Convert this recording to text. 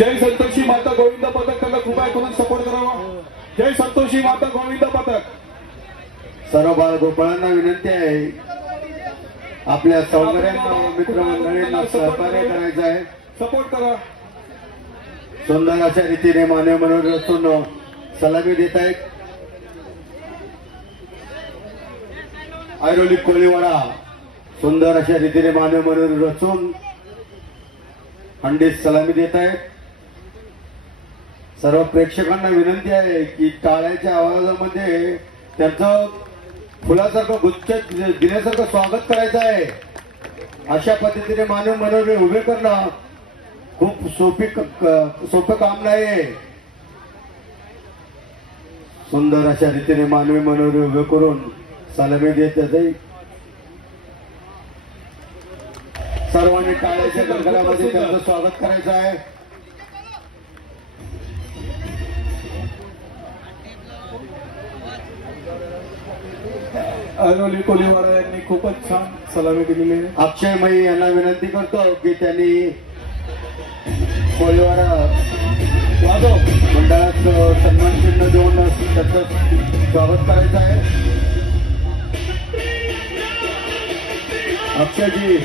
जय संतोषी माता गोविंद पथक त्यांना कृपया करून सपोर्ट करावा। जय संतोषी माता गोविंद पथक। सर्व बाळगोपाळांना विनंती आहे आपल्या सौकर्यांना मित्रमंडळींना सहकार्य करायचं आहे, सपोर्ट करा। सुंदर अशा रीतीने मानव मनोहर रचून सलामी देत आहेत। ऐरोली कोळीवाडा सुंदर अशा रीतीने मानव मनोहर रचून हंडीत सलामी देत आहेत। सर्व प्रेक्षकांना विनंती आहे की टाळ्याच्या आवाजामध्ये त्यांचं फुलासारखं गुच्छ दिल्यासारखं स्वागत करायचं आहे। अशा पद्धतीने मानव मनोहर उभे करणं खूप सोपं काम नाही। सुंदर अशा रीतीने मानवी मनोहर उभे करून सलामी देत जाईल। सर्वांनी टाळ्याच्या गडगडामध्ये त्यांचं स्वागत करायचं आहे। ऐरोली कोळीवाडा यांनी खूपच छान सलामी दिलेली आहे। अक्षय मई यांना विनंती करतो की त्यांनी कोळीवाडा वाजव मंडळात सन्मान चिन्ह देऊन त्याचं स्वागत करायचं आहे। अक्षयजी